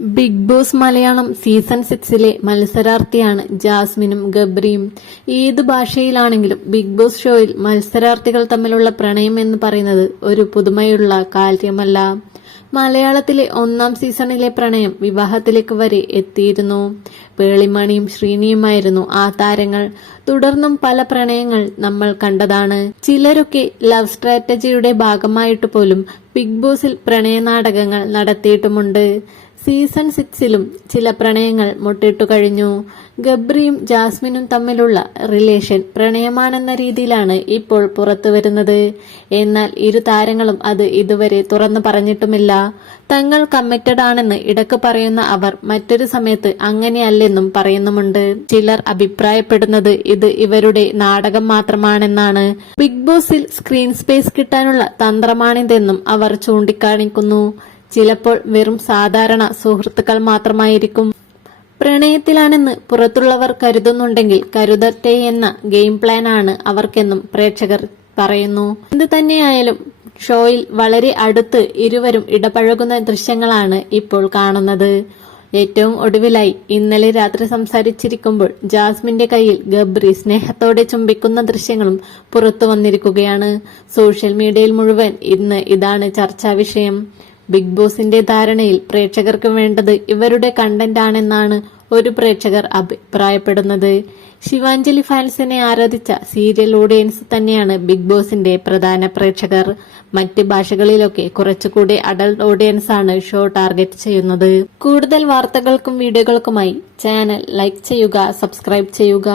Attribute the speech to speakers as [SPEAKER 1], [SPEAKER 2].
[SPEAKER 1] Big boss Malayalam season സിക്സിലെ മത്സരാർത്ഥിയാണ് ജാസ്മിനും ഗബ്രിയും. ഏത് ഭാഷയിലാണെങ്കിലും ബിഗ് ബോസ് ഷോയിൽ മത്സരാർത്ഥികൾ തമ്മിലുള്ള പ്രണയം എന്ന് പറയുന്നത് ഒരു പുതുമയുള്ള കാര്യമല്ല. മലയാളത്തിലെ ഒന്നാം സീസണിലെ പ്രണയം വിവാഹത്തിലേക്ക് വരെ എത്തിയിരുന്നു. പേളിമണിയും ശ്രീനിയുമായിരുന്നു ആ താരങ്ങൾ. തുടർന്നും പല പ്രണയങ്ങൾ നമ്മൾ കണ്ടതാണ്. ചിലരൊക്കെ ലവ് സ്ട്രാറ്റജിയുടെ ഭാഗമായിട്ട് പോലും ബിഗ് ബോസിൽ പ്രണയ നാടകങ്ങൾ നടത്തിയിട്ടുമുണ്ട്. സീസൺ സിക്സിലും ചില പ്രണയങ്ങൾ മുട്ടിട്ടു കഴിഞ്ഞു. ഗബ്രിയും ജാസ്മിനും തമ്മിലുള്ള റിലേഷൻ പ്രണയമാണെന്ന രീതിയിലാണ് ഇപ്പോൾ പുറത്തു വരുന്നത്. എന്നാൽ ഇരു താരങ്ങളും അത് ഇതുവരെ തുറന്നു പറഞ്ഞിട്ടുമില്ല. തങ്ങൾ കമ്മിറ്റഡ് ആണെന്ന് ഇടയ്ക്ക് പറയുന്ന അവർ മറ്റൊരു സമയത്ത് അങ്ങനെയല്ലെന്നും പറയുന്നുമുണ്ട്. ചിലർ അഭിപ്രായപ്പെടുന്നത് ഇത് ഇവരുടെ നാടകം മാത്രമാണെന്നാണ്. ബിഗ് ബോസിൽ സ്ക്രീൻ സ്പേസ് കിട്ടാനുള്ള തന്ത്രമാണിതെന്നും അവർ ചൂണ്ടിക്കാണിക്കുന്നു. ചിലപ്പോൾ വെറും സാധാരണ സുഹൃത്തുക്കൾ മാത്രമായിരിക്കും. പ്രണയത്തിലാണെന്ന് പുറത്തുള്ളവർ കരുതുന്നുണ്ടെങ്കിൽ കരുതട്ടെ എന്ന ഗെയിം പ്ലാൻ ആണ് അവർക്കെന്നും പ്രേക്ഷകർ പറയുന്നു. എന്ത് തന്നെയായാലും ഷോയിൽ വളരെ അടുത്ത് ഇരുവരും ഇടപഴകുന്ന ദൃശ്യങ്ങളാണ് ഇപ്പോൾ കാണുന്നത്. ഏറ്റവും ഒടുവിലായി ഇന്നലെ രാത്രി സംസാരിച്ചിരിക്കുമ്പോൾ ജാസ്മിന്റെ കയ്യിൽ ഗബ്രി സ്നേഹത്തോടെ ചുംബിക്കുന്ന ദൃശ്യങ്ങളും പുറത്തു വന്നിരിക്കുകയാണ്. സോഷ്യൽ മീഡിയയിൽ മുഴുവൻ ഇന്ന് ഇതാണ് ചർച്ചാ വിഷയം. ബിഗ് ബോസിന്റെ ധാരണയിൽ പ്രേക്ഷകർക്ക് വേണ്ടത് ഇവരുടെ കണ്ടന്റ് ആണെന്നാണ് ഒരു പ്രേക്ഷകർ അഭിപ്രായപ്പെടുന്നത്. ശിവാഞ്ജലി ഫാൻസിനെ ആരാധിച്ച സീരിയൽ ഓഡിയൻസ് തന്നെയാണ് ബിഗ് ബോസിന്റെ പ്രധാന പ്രേക്ഷകർ. മറ്റ് ഭാഷകളിലൊക്കെ കുറച്ചുകൂടി അഡൾട്ട് ഓഡിയൻസ് ആണ് ഷോ ടാർഗറ്റ് ചെയ്യുന്നത്. കൂടുതൽ വാർത്തകൾക്കും വീഡിയോകൾക്കുമായി ചാനൽ ലൈക്ക് ചെയ്യുക സബ്സ്ക്രൈബ് ചെയ്യുക.